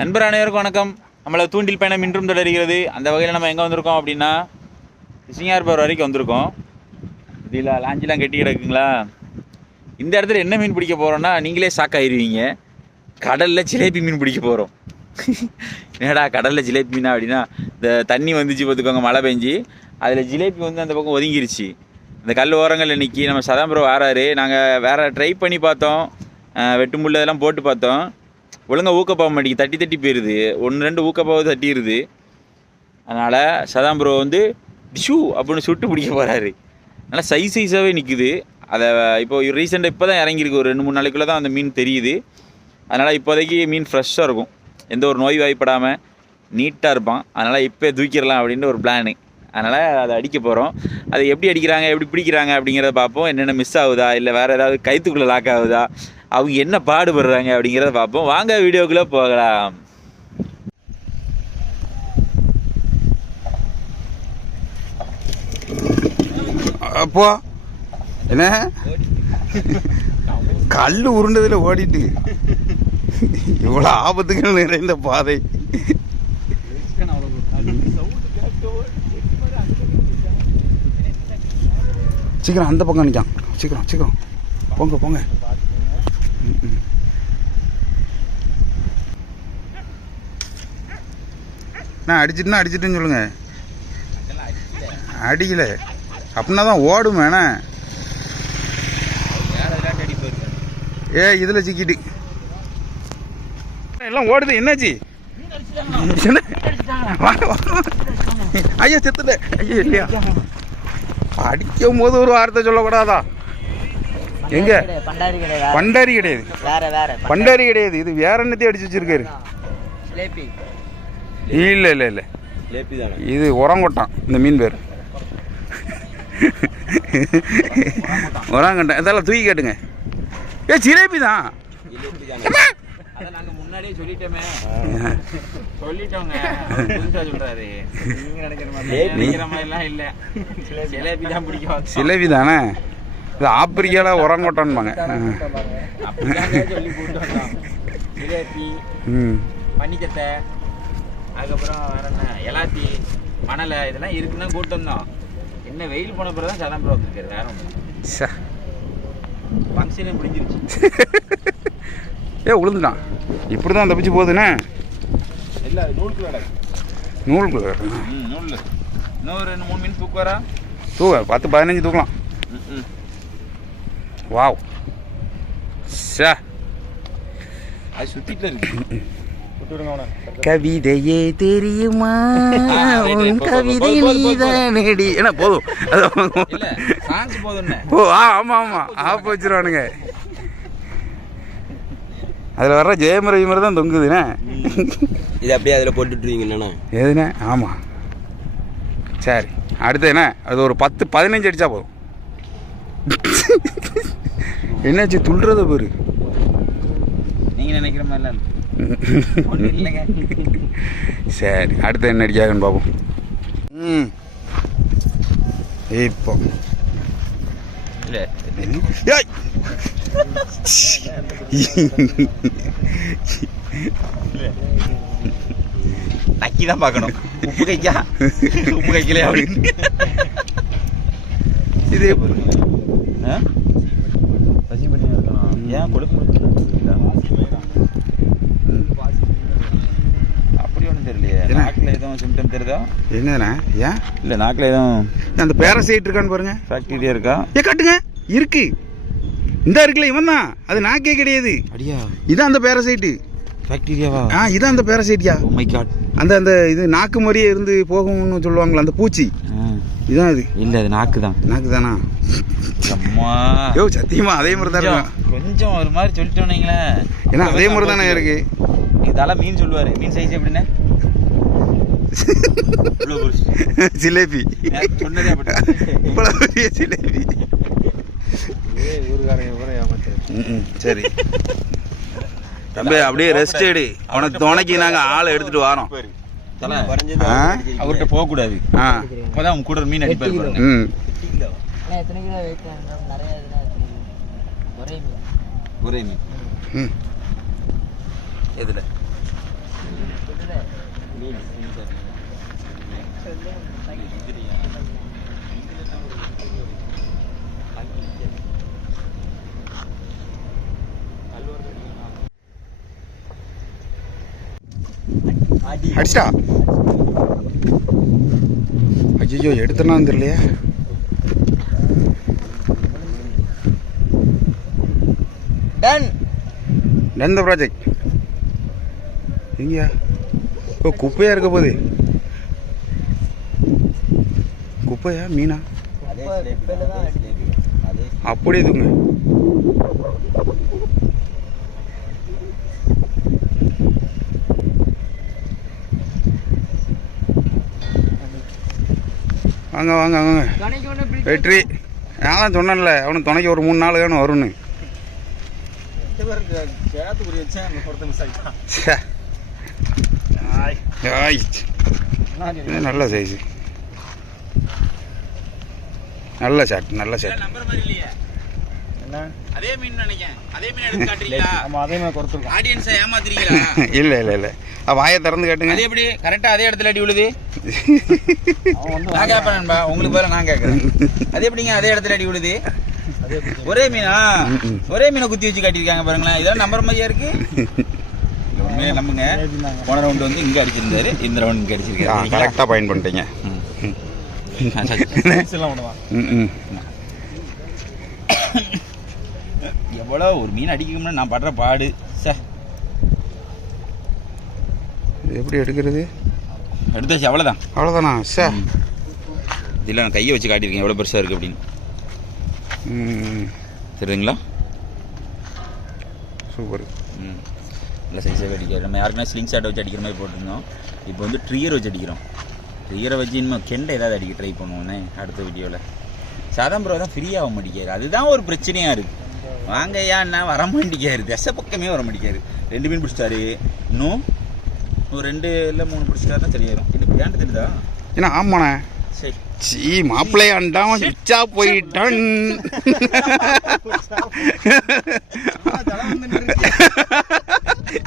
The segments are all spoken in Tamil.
நண்பர் அனைவருக்கும் வணக்கம். நம்மளை தூண்டில் பயணம் இன்றும் தொடர்கிறது. அந்த வகையில் நம்ம எங்கே வந்திருக்கோம் அப்படின்னா சிங்கார்பர் வரைக்கும் வந்திருக்கோம். இதில் லாஞ்சிலாம் கட்டி கிடக்குங்களா? இந்த இடத்துல என்ன மீன் பிடிக்க போகிறோம்னா நீங்களே ஷாக் ஆயிடுவீங்க கடலில் ஜிலேபி மீன் பிடிக்க போகிறோம் என்னடா கடலில் ஜிலேபி மீனா அப்படின்னா இந்த தண்ணி வந்துச்சு பார்த்துக்கோங்க மழை பெஞ்சு. அதில் ஜிலேபி வந்து அந்த பக்கம் ஒதுங்கிருச்சு. இந்த கல் ஓரங்களில் நிற்கி நம்ம சதாம்பரம் வாராரு. நாங்கள் வேற ட்ரை பண்ணி பார்த்தோம். வெட்டு முள்ளு அதெல்லாம் போட்டு பார்த்தோம். ஒழுங்கா ஊக்கப்பாக மாட்டேங்குது தட்டி தட்டி போயிடுது ஒன்று ரெண்டு ஊக்கப்பாவை தட்டிடுது அதனால் சதாம்பரோ வந்து டிஷு அப்படின்னு சுட்டு பிடிக்க போகிறாரு நல்லா சைஸ் சைஸாகவே நிற்குது அதை இப்போ ரீசெண்டாக இப்போ தான் இறங்கியிருக்கு. ஒரு ரெண்டு மூணு நாளைக்குள்ளே தான் அந்த மீன் தெரியுது. அதனால் இப்போதைக்கு மீன் ஃப்ரெஷ்ஷாக இருக்கும். எந்த ஒரு நோய் வாய்ப்படாமல் நீட்டாக இருப்பான். அதனால் இப்போ தூக்கிடலாம் அப்படின்ட்டு ஒரு பிளானு அதனால் அதை அடிக்க போகிறோம் அதை எப்படி அடிக்கிறாங்க எப்படி பிடிக்கிறாங்க அப்படிங்கிறத பார்ப்போம். என்னென்ன மிஸ் ஆகுதா? இல்லை வேறு ஏதாவது கைத்துக்குள்ளே லாக் ஆகுதா? அவங்க என்ன பாடுபடுறாங்க அப்படிங்கிறத பார்ப்போம். வாங்க வீடியோக்குள்ளே போகலாம். அப்போ என்ன? கல் உருண்டதில் ஓடிட்டு. இவ்வளோ ஆபத்துகள் நிறைந்த பாதை. சீக்கிரம் அந்த பக்கம் நிற்கான் சீக்கிரம் சீக்கிரம். போங்க போங்க. நான் அடிச்சிட்டுனா அடிச்சிட்டுன்னு சொல்லுங்க. அடிக்கல. அப்படின்னா தான் ஓடும் வேணா ஏ இதில் சிக்கிட்டு. எல்லாம் ஓடுது என்னாச்சு? ஐயா செத்துட்டேன். ஐயா ஐயோ இல்லையா? அடிக்கும் போது ஒரு வார்த்தை சொல்லக்கூடாதா? எங்க? பண்டாரி கிடையாது பண்டாரி கிடையாது வேற. வேற பண்டாரி. கிடையாது. இது வேற என்னத்தையும் அடிச்சு வச்சிருக்காரு. இல்ல இல்ல இல்ல. இது உரங்கொட்டான் இந்த மீன் பேர். உரங்கொட்டான் இதெல்லாம் தூக்கி கேட்டுங்க. ஏ ஜிலேபி தான். முன்னாடியே சொல்லிட்டோமே. சொல்லிட்டோங்க. புதுசாக சொல்கிறாரு நீங்கள் நினைக்கிற மாதிரி நினைக்கிற மாதிரிலாம் இல்லை. ஜிலேபி தான் பிடிக்கும். ஜிலேபி தானே? இது ஆப்பிரிக்கால உரங்கொட்டான்பாங்க ம். பனிக்கத்தை அதுக்கப்புறம் வேற என்ன எலாத்தி மணலை இதெல்லாம் இருக்குன்னு தான் கூட்டு வந்தோம் என்ன வெயில் போன பிறகு தான் சதாம்பரம் வந்துருக்காரு வேற ஒன்று சே. ஃபங்க்ஷனே முடிஞ்சிருச்சு. ஏ உளுந்துட்டான். இப்படி தான் தப்பிச்சு போகுதுண்ணே இல்லை நூலுக்குள்ள நூல் ம் நூல். இன்னும் ஒரு ரெண்டு மூணு மீன் தூக்குவாரா? தூக்க பத்து பதினஞ்சு தூக்கலாம். ம். வாவ் சே அது சுத்திட்டு இருக்கு. கவிதையே தெரியுமா. உன் கவிதை. நீதானடி. என்ன போதும். ஓ ஆ ஆமாம் ஆமாம் ஆப் வச்சிருவானுங்க. அதில் வர்ற ஜெயமர விமர தான் தொங்குதுண்ணே இது அப்படியே அதில் போட்டுட்ருவீங்க என்னண்ணா எதுண்ணே ஆமாம் சரி. அடுத்து என்ன? அது ஒரு பத்து பதினஞ்சு அடித்தா போதும். என்னாச்சு துள்ளுறத பாரு. நீங்க நினைக்கிற. ஒண்ணும் இல்லைங்க. சரி அடுத்து என்ன அடிக்காதுன்னு பார்ப்போம் ம். இப்போ! நக்கி தான் பார்க்கணும். உப்பு கைக்கா? உப்பு கைக்கலையா அப்படின்னு. இது ஆ? பசி பண்ணி இருக்கணும் ஏன் கொழுப்பு அப்படி ஒன்றும் தெரியலையே? நாக்கில் எதுவும் சிம்டம் தெரியுதா? என்னண்ணே? ஏன்? இல்லை நாக்கில் எதுவும் அந்த பேரசைட் இருக்கான்னு பாருங்க. பாக்டீரியா இருக்கா? ஏ காட்டுங்க. இருக்கு. இந்த இருக்குல்ல இவன் தான் அது நாக்கே கிடையாது. அடியா. இதான் அந்த பேரசைட்டு பாக்டீரியாவா ஆ இதான் அந்த பேரசைட்டியா ஓ மை காட் அந்த அந்த இது நாக்கு மாதிரியே இருந்து போகும்னு சொல்லுவாங்களா அந்த பூச்சி. இதான் அது இல்லை அது நாக்கு தான் நாக்கு தானா அம்மா. யோ சத்தியமா அதே மாதிரி தான் கொஞ்சம் ஒரு மாதிரி சொல்லிட்டோன்னீங்களே ஏன்னா அதே மாதிரி தானே இருக்கு. இதெல்லாம் மீன் சொல்லுவாரு. மீன் சைஸ் எப்படின்னா. ஜிலேபி. சொன்னதே இவ்வளவு பெரிய ஜிலேபி. ம், ம், சரி. தம்பி அப்படியே ரெஸ்ட் எடு. அவனுக்கு துணைக்கு நாங்க ஆளை எடுத்துட்டு வரோம்? அவர்கிட்ட போக கூடாது அப்பதான் உங்க கூட மீன் அடிப்பாரு ஒரே மீன். ஒரே மீன் ம் எதுல அடிச்சிட்டா? ஐயோ எடுத்தனான்னு தெரியலையே டன் எந்த ப்ராஜெக்ட் எங்கயா? ஓ குப்பையா இருக்க போகுது. குப்பையா மீனா? அப்படியே தூங்க. வாங்க வாங்க வாங்க. வெற்றி. நான் தான் சொன்னேன்ல அவனுக்கு துணைக்கு ஒரு மூணு நாள் வேணும் வரும்னு. ச்சே. ஆய். நல்ல சைஸ் நல்ல ஷர்ட் நல்ல ஷர்ட் நம்பர் மாதிரி அதே மீன் நினைக்கிறேன். அதே மீன் எடுத்து காட்டுறீங்களா? அதே மாதிரி குறைச்சிருக்கோம் ஆடியன்ஸை ஏமாத்துறீங்களா? இல்லை இல்லை இல்லை. வாயை திறந்து கேட்டுங்க. அது எப்படி? கரெக்டா அதே இடத்துல அடி விழுது? நான் கேட்பேன் நண்பா. உங்களுக்கு பேர நான் கேட்கறேன் அது எப்படிங்க அதே இடத்துல அடி விழுது? ஒரே மீனா? ஒரே மீனை குத்தி வச்சு காட்டியிருக்காங்க பாருங்களேன். இதெல்லாம் நம்பர் மாதிரியா இருக்கு? இல்ல, உண்மையை நம்புங்க. போன ரவுண்ட் வந்து இங்க அடிச்சிருந்தாரு. இந்த ரவுண்ட் இங்க அடிச்சிருக்காரு. கரெக்டாக பாயிண்ட் பண்ணிட்டீங்க. எல்லாம் பண்ணுவான். ம் ம். எவ்வளோ ஒரு மீன் அடிக்கணும்னா நான் படுற பாடு. சே எப்படி எடுக்கிறது? எடுத்தாச்சு அவ்வளோதான். அவ்வளோதானா? சே இதில் நான் கையை வச்சு காட்டியிருக்கேன் எவ்வளோ பெருசாக இருக்குது அப்படின்னு. தெரியுதுங்களா? சூப்பர். ம். நல்ல சைஸாக அடிக்கிறோம் நம்ம யாருக்குன்னா ஸ்லிங் ஷாட் வச்சு அடிக்கிற மாதிரி போட்டிருந்தோம். இப்போ வந்து ட்ரியர் வச்சு அடிக்கிறோம். ட்ரியரை வச்சு இன்னும் கெண்டை ஏதாவது அடிக்க ட்ரை பண்ணுவோன்னே அடுத்த வீடியோவில் சாதாம் ப்ரோ தான் ஃப்ரீயாக மாட்டேங்காரு அதுதான் ஒரு பிரச்சனையாக இருக்குது வாங்க ஏன்னா வர மாட்டேங்காரு திசை பக்கமே வர மாட்டேங்காரு ரெண்டு மீன் பிடிச்சிட்டாரு. இன்னும் ஒரு ரெண்டு இல்லை மூணு பிடிச்சிட்டாருன்னா சரியாயிரும் இது ஏன்ட்டு தெரியுதா ஏன்னா ஆமாண்ணே. சரி. சீ மாப்பிள்ளையாண்டான் சுச்சா போயிட்டான்.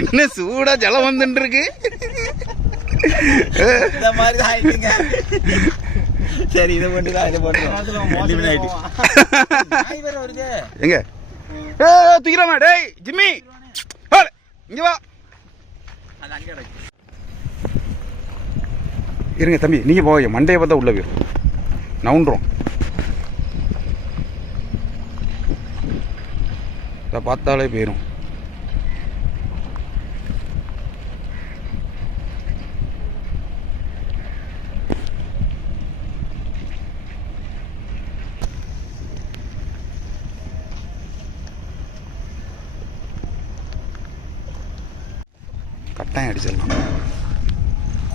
இன்னும் சூடா ஜலம் வந்துட்டு இருக்கு இந்த மாதிரி தான் ஆயிட்டுங்க. சரி இதை பண்ணி தான் இதை பண்ணுறோம் எங்க? ஏ தூக்கிடாமா டேய் ஜிம்மி. இங்க வா. இருங்க தம்பி நீங்க போய் மண்டையை பார்த்தா உள்ள போயிரு நவுண்டுறோம் இதை பார்த்தாலே போயிரும். கட்டாயம் அடிச்சிடலாம்.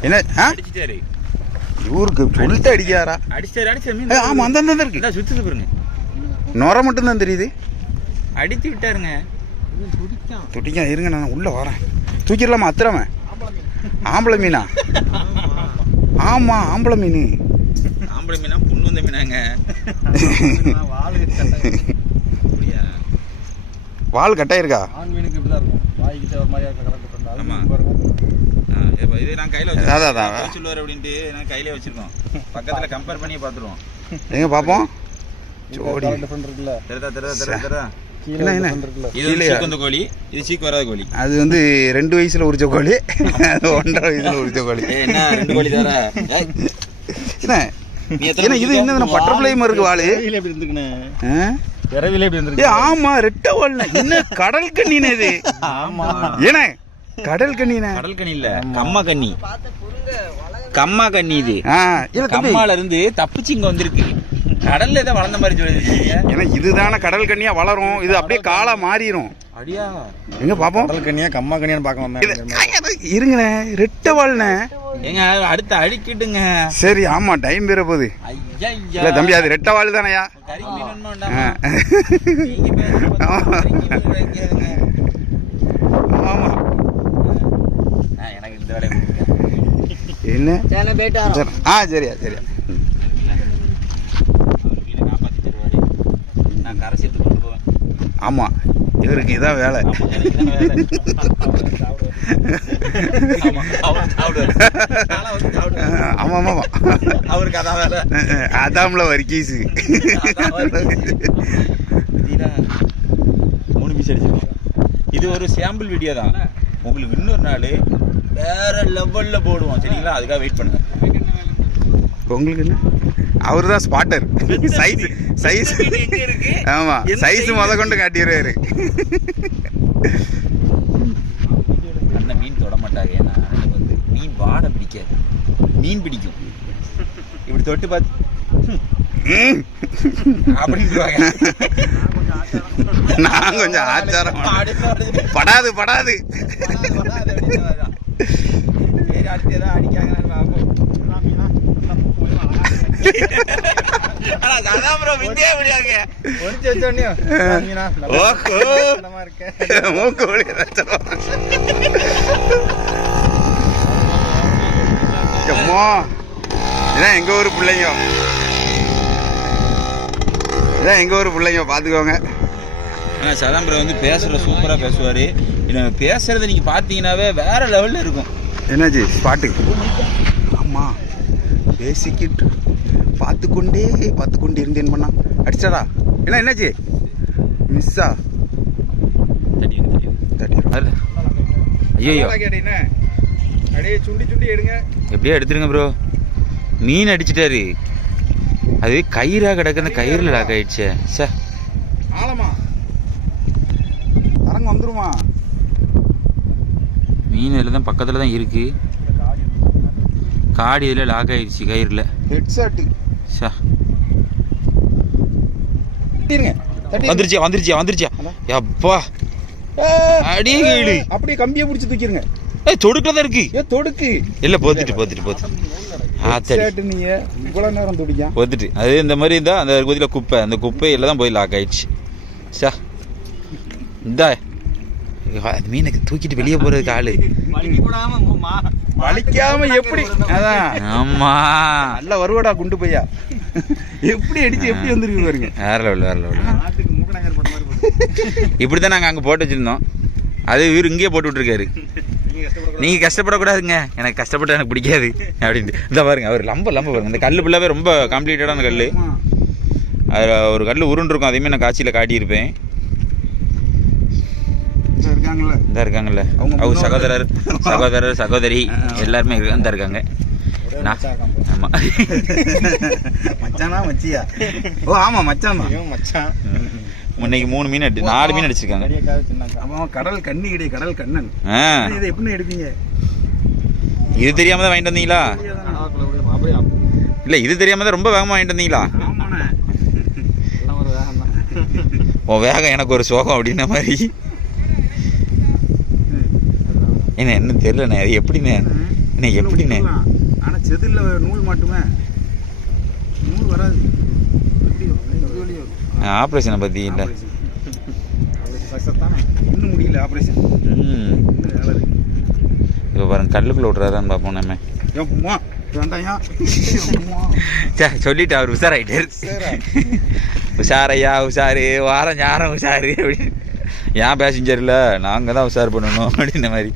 என்ன? ஆ? அடிச்சிட்டாரு. இவருக்கு சொல்லிட்டு அடிக்காரா அடிச்சிட்டாரு அடிச்ச மீன் ஏய், ஆமா அந்த அந்த இருக்கு. சுத்துது பாருங்க. நுர மட்டும்தான் தெரியுது. அடித்து விட்டாருங்க. துட்டிக்கா இருங்க நான் உள்ள வரேன். தூக்கிடலாமா அத்துறாம ஆம்பளை மீனா? ஆமா ஆம்பளை மீன். ஆம்பளை மீனா புண்ணு வந்த மீனாங்க. வால் கட்டாயிருக்கா? ஆண் மீனுக்கு இப்படி தான் இருக்கும். வாய்க்கிட்ட ஒரு மாதிரியா இருக்க கலந்து ஆமா. பாருங்க ஆ, இப்ப இது நான் கையில அதான், அதான். சொல்லுவார் அப்படின்ட்டு நான் கையிலே வச்சிருக்கோம். பக்கத்துல கம்பேர் பண்ணி பார்த்துருவோம். எங்க பாப்போம்? ஜோடி. இருக்குல்ல? தெரிதா தெரிதா தெரிதா தெரிதா. கீழே என்ன, என்ன? டிஃபரெண்ட் இருக்குல்ல? இது வந்து கீழேயா? சீக்கு வந்த கோழி. இது சீக்கு வராத கோழி. அது வந்து ரெண்டு வயசுல உரிச்ச கோழி. அது ஒன்றரை வயசுல உரிச்ச கோழி. என்ன ரெண்டு கோழி தர என்ன? நீ எத்தனை ஏன்னா இது? என்ன பட்டர்ஃப்ளை மாதிரி இருக்கு வாளு விரைவில் எப்படி இருந்திருக்கு ஆமா ரெட்ட வால் என்ன கடல் கண்ணினே இது? ஆமா. ஏனே கடல் கண்ணினே கடல் கண்ணி இல்ல கம்மா கண்ணி கம்மா கண்ணி இது. கம்மால இருந்து தப்பிச்சு இங்க வந்திருக்கு. கடல்ல ஏதோ வளர்ந்த மாதிரி சொல்லிருக்கீங்க ஏன்னா இதுதானே கடல் கண்ணியா வளரும். இது அப்படியே காலா மாறிடும் அடியா. எங்க பாப்போம்? கடல் கண்ணியா கம்மா கண்ணியான்னு பார்க்க இது வந்தேன் ஐயா, இருங்கண்ணே ரெட்ட வால்ண்ணே ஏங்க அடுத்து அழிக்கிட்டுங்க சரி ஆமா டைம் வேற போகுது. ஐயா இல்ல தம்பி அது ரெட்ட வால் தானயா ஆமா. வேலை. ஆமா, அவர் சாப்பிடுவாரு. நான்லாம் வந்து சாப்பிடுவேன். ஆமா ஆமா ஆமா. அவருக்கு அதான் வேலை. அதாம்ல வர்க்கீஸு? மூணு பீஸ் அடிச்சிருக்கோம் இது ஒரு சாம்பிள் வீடியோ தான். உங்களுக்கு இன்னொரு நாள் வேற லெவல்ல போடுவோம். சரிங்களா? அதுக்காக வெயிட் பண்ணுங்க. உங்களுக்கு என்ன? அவர் தான் ஸ்பாட்டர் சைஸ் சைஸ் எங்க இருக்கு? ஆமா. என்ன சைஸ்? முத கொண்டு காட்டிடுவாரு. அண்ணன் மீன் தொட மாட்டாங்க ஏன்னா வந்து மீன் வாட பிடிக்காது. மீன் பிடிக்கும். இப்படி தொட்டு பார்த்து நான் கொஞ்சம் ஆச்சாரம். சரி படாது படாது அடுத்து ஏதாவது அடிக்காங்கன்னு பார்ப்போம் ஆனா அதான் bro வித்தியா முடியாதுங்க ஒளிச்சு வச்சோடனே மீனா ஓஹோ நல்லா இருக்க மூக்கு வழி ரச்சம். அம்மா இதான் எங்க ஊர் பிள்ளைங்க? இதான் எங்க ஊர் பிள்ளைங்க பாத்துக்கோங்க. ஆ சதாம்பரம் வந்து பேசுகிற சூப்பராக பேசுவார். இவன் பேசுகிறத நீங்கள் பார்த்தீங்கன்னாவே வேற லெவலில் இருக்கும். என்னாச்சு பாட்டு ஆமா பேசிக்கிட்டு பார்த்து கொண்டே பார்த்து கொண்டு இருந்தேன் பண்ணா அடிச்சாடா? என்ன என்னாச்சு மிஸ்ஸா ஐயோ அப்படியே சுண்டி சுண்டி எடுங்க. எப்படியோ எடுத்துருங்க ப்ரோ மீன் அடிச்சிட்டாரு. அது கயிறாக கிடக்கு அந்த கயிறில் லாக் ஆயிடுச்சே. சே மீன் இதில் தான் பக்கத்தில் தான் இருக்கு. காடி இதில் லாக் ஆயிடுச்சு கயிறில். ஹெட்செட் சே வந்துருச்சியா வந்துருச்சியா வந்துருச்சியா? அப்பா அடி கீழு. அப்படியே கம்பியை பிடிச்சி தூக்கிருங்க. ஏய் தொடுக்கில் தான் இருக்கு. ஏ தொடுக்கு. இல்லை போத்துட்டு போத்துட்டு போத்துட்டு. ஆத்தடி. நீங்க இவ்வளவு நேரம் துடிக்கான் போத்துட்டு. அது இந்த மாதிரி இருந்தால் அந்த கொதியில் குப்பை அந்த குப்பையில் தான் போய் லாக் ஆயிடுச்சு. சா இந்தா. மீனுக்கு தூக்கிட்டு வெளியே போகிறதுக்கு ஆளு. வலிக்காம எப்படி? அதான். ஆமா. நல்லா வருவாடா குண்டு பையா. எப்படி அடிச்சு எப்படி வந்துருக்கு பாருங்க. வேற லெவல் வேற லெவல். நாட்டுக்கு மூக்கநாயகர் போட்ட மாதிரி போகுது. இப்படி தான் நாங்கள் அங்கே போட்டு வச்சுருந்தோம். அது இவர் இங்கேயே போட்டு விட்ருக்காரு நீங்கள் கஷ்டப்படக்கூடாதுங்க. எனக்கு கஷ்டப்பட்ட எனக்கு பிடிக்காது அப்படின்ட்டு. இந்த பாருங்க அவர் லம்ப லம்ப பாருங்க. இந்த கல் ஃபுல்லாகவே ரொம்ப காம்ப்ளீட்டடான கல். அதில் ஒரு கல் உருண்டிருக்கும் அதையுமே நான் காட்சியில் காட்டியிருப்பேன். இருக்காங்கல்ல? இந்த இருக்காங்கல்ல. அவங்க. சகோதரர் சகோதரர் சகோதரி எல்லாருமே இந்த இருக்காங்க. ஆமாம் மச்சானா மச்சியா? ஓ ஆமா மச்சான் தான். மச்சான். முன்னைக்கு மூணு மீன் அடி நாலு மீன் அடிச்சிருக்காங்க. அவன் கடல் கண்ணி கடல் கண்ணன். இதை எப்படி எடுப்பீங்க இது தெரியாம தான் வாங்கிட்டு வந்தீங்களா? இல்லை இது தெரியாம தான் ரொம்ப வேகமாக வாங்கிட்டு வந்தீங்களா? வேகம் உன் வேகம் எனக்கு ஒரு சோகம் அப்படின்ன மாதிரி. என்ன என்ன தெரியலண்ணே அது எப்படிண்ணே? என்ன எப்படிண்ணே? ஆனா செதில்ல நூல் மாட்டுமே. நூல் வராது. ஆப்ரேஷனை பற்றி இல்லை? இன்னும் முடியல ஆபரேஷன் இப்போ பாருங்க கல்லுக்குள்ள விட்றாரான்னு பார்ப்போம் நம்ம சொல்லிட்டு அவர் உஷாராயிட்டாரு. உஷாரையா உஷாரு வாரம் ஞாரம் உஷாரு அப்படின்னு. ஏன் பேசஞ்சர்ல நாங்கள் தான் உஷார் பண்ணணும் அப்படின்ன மாதிரி.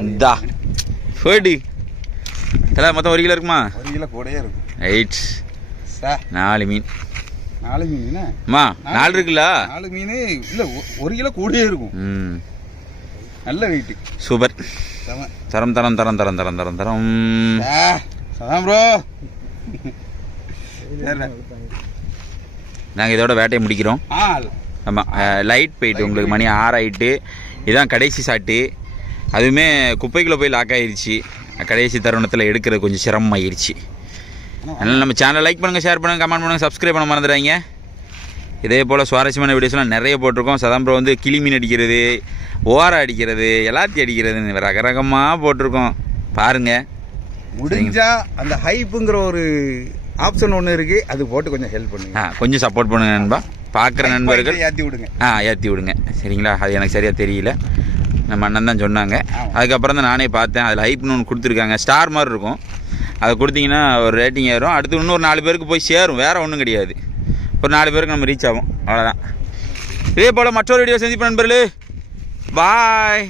இந்தா. போடு தலை மொத்தம் ஒரு கிலோ இருக்குமா? ஒரு கிலோ கூடயே இருக்கும். ரைட் சா, நாலு மீன். நாலு மீன் நாலு இருக்குல்ல? நாலு மீன் இல்ல ஒரு கிலோ கூடயே இருக்கும். ம். நல்ல வெயிட் சூப்பர் தரம் தரம் தரம் தரம் தரம் தரம் தரம். சதாம் ப்ரோ நாங்கள் இதோட வேட்டையை முடிக்கிறோம். ஆமாம் லைட் போயிட்டு உங்களுக்கு மணி ஆறாயிட்டு இதான் கடைசி சாட்டு அதுவுமே குப்பைக்குள்ளே போய் லாக் ஆயிருச்சு. கடைசி தருணத்தில் எடுக்கிறது கொஞ்சம் சிரமமாயிருச்சு. அதனால் நம்ம சேனலை லைக் பண்ணுங்கள் ஷேர் பண்ணுங்கள் கமெண்ட் பண்ணுங்கள் சப்ஸ்கிரைப் பண்ண மறந்துடாதீங்க. இதே போல் சுவாரஸ்யமான வீடியோஸ்லாம் நிறைய போட்டிருக்கோம். சதாம்பரம் வந்து கிளி மீன் அடிக்கிறது ஓரை அடிக்கிறது எல்லாத்தையும் அடிக்கிறது ரக ரகமாக போட்டிருக்கோம். பாருங்கள் முடிஞ்சா அந்த ஹைப்புங்கிற ஒரு ஆப்ஷன் ஒன்று இருக்கு. அது போட்டு கொஞ்சம் ஹெல்ப் பண்ணுங்க. ஆ கொஞ்சம் சப்போர்ட் பண்ணுங்க நண்பா. பார்க்குற நண்பர்கள். ஏற்றி விடுங்க. ஆ ஏற்றி விடுங்க. சரிங்களா? அது எனக்கு சரியாக தெரியல. நம்ம அண்ணன் தான் சொன்னாங்க. அதுக்கப்புறம் தான் நானே பார்த்தேன். அதில் ஹைப்னு ஒன்று கொடுத்துருக்காங்க. ஸ்டார் மாதிரி இருக்கும். அதை கொடுத்தீங்கன்னா ஒரு ரேட்டிங் ஏறும். அடுத்து இன்னொரு நாலு பேருக்கு போய் சேரும். வேறு ஒன்றும் கிடையாது. ஒரு நாலு பேருக்கு நம்ம ரீச் ஆகும். அவ்வளோதான் இதே போல் மற்றொரு வீடியோ சந்திப்போம் நண்பர்களே. பாய்